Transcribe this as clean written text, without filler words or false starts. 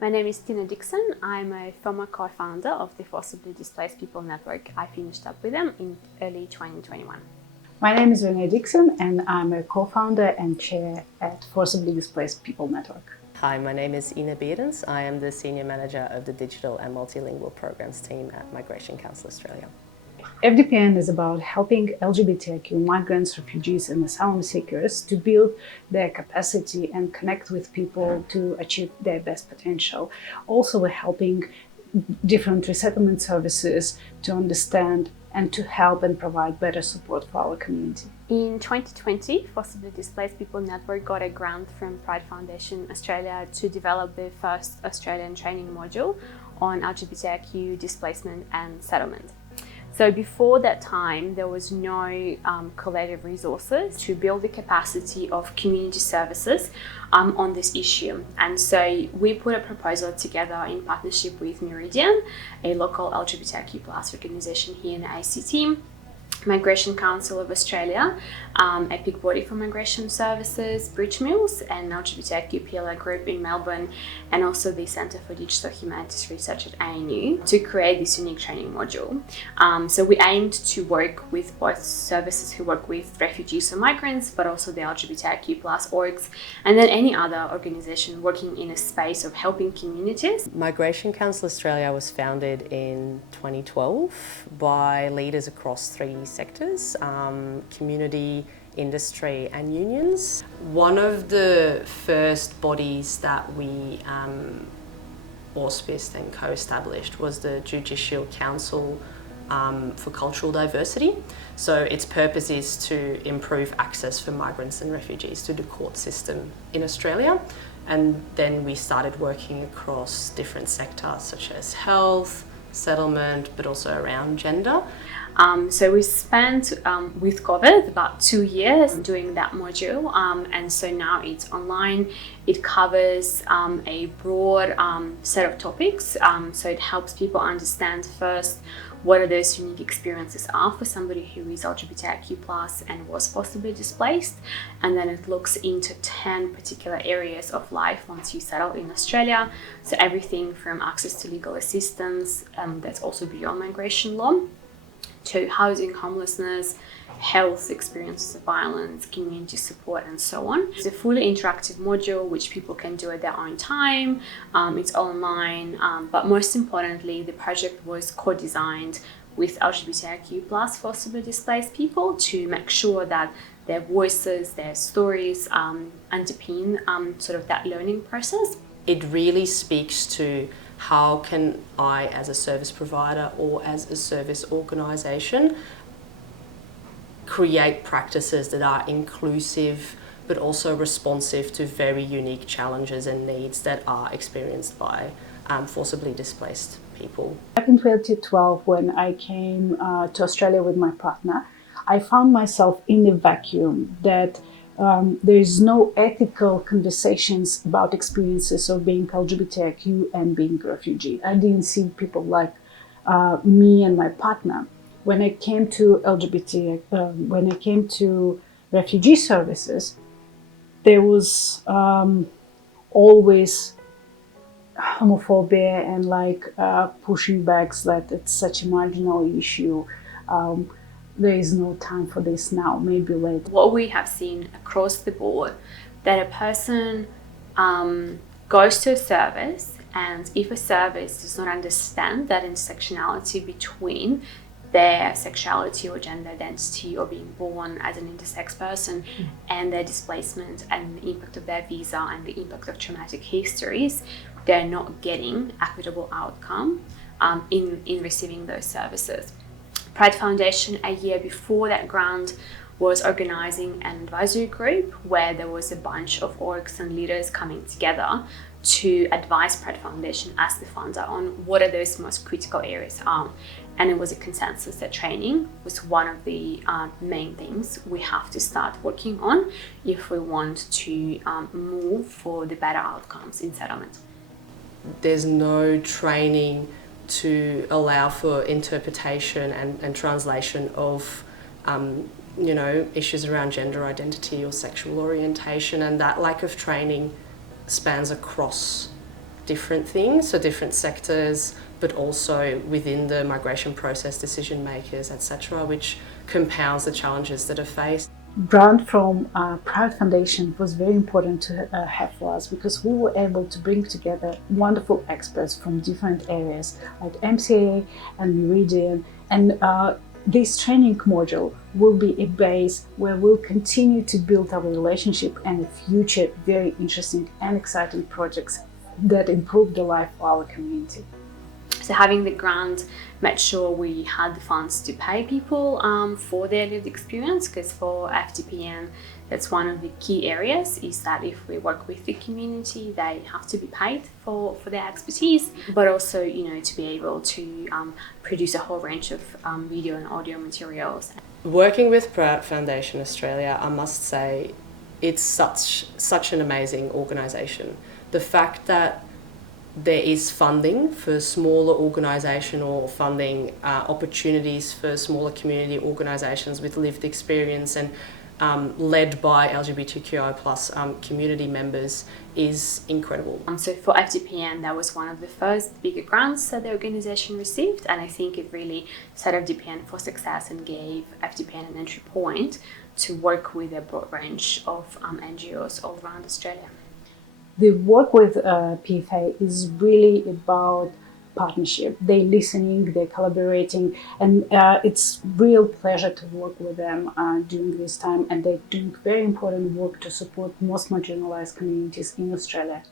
My name is Dixson. I'm a former co-founder of the Forcibly Displaced People Network. I finished up with them in early 2021. My name is Renee Dixson, and I'm a co-founder and chair at Forcibly Displaced People Network. Hi, my name is Ine Beerens. I am the Senior Manager of the Digital and Multilingual Programs team at Migration Council Australia. FDPN is about helping LGBTIQ migrants, refugees and asylum seekers to build their capacity and connect with people to achieve their best potential. Also, we're helping different resettlement services to understand and to help and provide better support for our community. In 2020, Forcibly Displaced People Network got a grant from Pride Foundation Australia to develop the first Australian training module on LGBTIQ displacement and settlement. So before that time, there was no collaborative resources to build the capacity of community services on this issue. And so we put a proposal together in partnership with Meridian, a local LGBTIQ+ organization here in the ACT, Migration Council of Australia, a peak body for migration services, Bridge Mills, and LGBTIQIA group in Melbourne, and also the Centre for Digital Humanities Research at ANU to create this unique training module. So we aimed to work with both services who work with refugees or migrants, but also the LGBTIQ+ orgs, and then any other organisation working in a space of helping communities. Migration Council Australia was founded in 2012 by leaders across three sectors, community, industry and unions. One of the first bodies that we auspiced and co-established was the Judicial Council for Cultural Diversity. So its purpose is to improve access for migrants and refugees to the court system in Australia. And then we started working across different sectors such as health, settlement, but also around gender. So we spent with COVID about 2 years doing that module, and so now it's online. It covers a broad set of topics, so it helps people understand first what are those unique experiences are for somebody who is LGBTIQ+ and was forcibly displaced, and then it looks into 10 particular areas of life once you settle in Australia. So everything from access to legal assistance, that's also beyond migration law, to housing, homelessness, health, experiences of violence, community support, and so on. It's a fully interactive module which people can do at their own time. It's online, but most importantly, the project was co-designed with LGBTIQ+ forcibly displaced people to make sure that their voices, their stories underpin sort of that learning process. It really speaks to how can I, as a service provider or as a service organisation, create practices that are inclusive but also responsive to very unique challenges and needs that are experienced by forcibly displaced people. Back in 2012, when I came to Australia with my partner, I found myself in a vacuum that there is no ethical conversations about experiences of being LGBTIQ and being a refugee. I didn't see people like me and my partner. When I came to refugee services, there was always homophobia and pushing backs that it's such a marginal issue. There is no time for this now, maybe later. What we have seen across the board, that a person goes to a service, and if a service does not understand that intersectionality between their sexuality or gender identity or being born as an intersex person and their displacement and the impact of their visa and the impact of traumatic histories, they're not getting equitable outcome in receiving those services. Pride Foundation, a year before that grant, was organising an advisory group where there was a bunch of orgs and leaders coming together to advise Pride Foundation as the funder on what are those most critical areas are. And it was a consensus that training was one of the main things we have to start working on if we want to move for the better outcomes in settlement. There's no training to allow for interpretation and translation of issues around gender identity or sexual orientation, and that lack of training spans across different things, so different sectors, but also within the migration process, decision makers, etc., which compounds the challenges that are faced. Grant from Pride Foundation was very important to have for us, because we were able to bring together wonderful experts from different areas like MCA and Meridian, and this training module will be a base where we'll continue to build our relationship and future very interesting and exciting projects that improve the life of our community. So having the grant made sure we had the funds to pay people for their lived experience, because for FDPN, that's one of the key areas, is that if we work with the community, they have to be paid for their expertise, but also, to be able to produce a whole range of video and audio materials. Working with Pride Foundation Australia, I must say, it's such an amazing organisation. The fact that there is funding for smaller organisation, or funding opportunities for smaller community organisations with lived experience and led by LGBTQIA+ community members is incredible. So for FDPN, that was one of the first bigger grants that the organisation received, and I think it really set FDPN for success and gave FDPN an entry point to work with a broad range of NGOs all around Australia. The work with PFA is really about partnership. They're listening, they're collaborating, and it's real pleasure to work with them during this time, and they're doing very important work to support most marginalized communities in Australia.